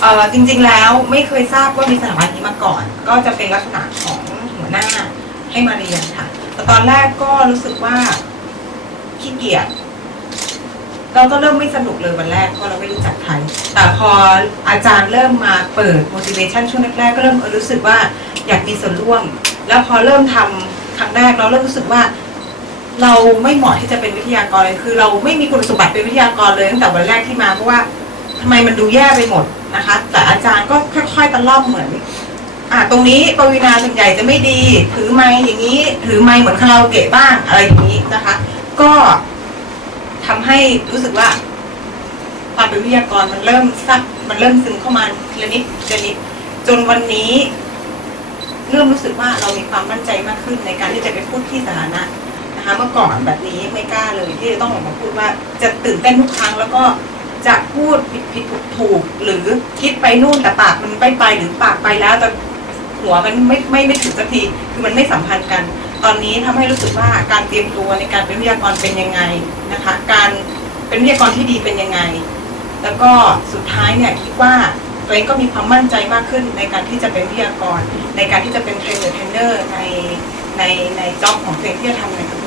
เอ่อจริงๆแล้วไม่เคยทราบว่ามีสถาบันนี้มาก่อน ก็จะเป็นลักษณะของหัวหน้าให้มาเรียนค่ะ แต่ตอนแรกก็รู้สึกว่าขี้เกียจเราก็เริ่มไม่สนุกเลยวันแรกเพราะเราไม่รู้จักใครแต่พออาจารย์เริ่มมาเปิด motivation ช่วงแรกๆก็เริ่มรู้สึกว่าอยากมีส่วนร่วม แล้วพอเริ่มทำครั้งแรกเราเริ่มรู้สึกว่า เราไม่เหมาะที่จะเป็นวิทยากรเลยคือ เราไม่มีคุณสมบัติเป็นวิทยากรเลยตั้งแต่วันแรกที่มาเพราะว่า ทำไมมันดูแย่ไปหมดนะคะ แต่อาจารย์ก็ค่อยๆตะล่อมเหมือนอ่าตรงนี้ปวีนาส่วนใหญ่จะไม่ดี ถือไม้อย่างนี้ ถือไม้เหมือนคาราโอเกะบ้างอะไรอย่างนี้นะคะ ก็ทำให้รู้สึกว่าความเป็นวิทยากรมันเริ่มซัก มันเริ่มซึมเข้ามาทีละนิดทีละนิดจนวันนี้เริ่มรู้สึกว่าเรามีความมั่นใจมากขึ้นในการที่จะไปพูดที่สาธารณะนะคะ เมื่อก่อนแบบนี้ไม่กล้าเลยที่จะต้องออกมาพูดว่าจะตื่นเต้นทุกครั้งแล้วก็ จะพูดผิดผิดถูกถูกหรือคิดไปนู่นแต่ปากมันไม่ไปหรือปากไปแล้วแต่หัวมันไม่ไม่ไม่ถึงสักทีคือมันไม่สัมพันธ์กัน ตอนนี้ทำให้รู้สึกว่าการเตรียมตัวในการเป็นวิทยากรเป็นยังไงนะคะ การเป็นวิทยากรที่ดีเป็นยังไง แล้วก็สุดท้ายเนี่ยคิดว่าตัวเองก็มีความมั่นใจมากขึ้นในการที่จะเป็นวิทยากร ในการที่จะเป็นเทรนเนอร์เทรนเนอร์ในในในจ็อบของตัวเองที่จะทำในอน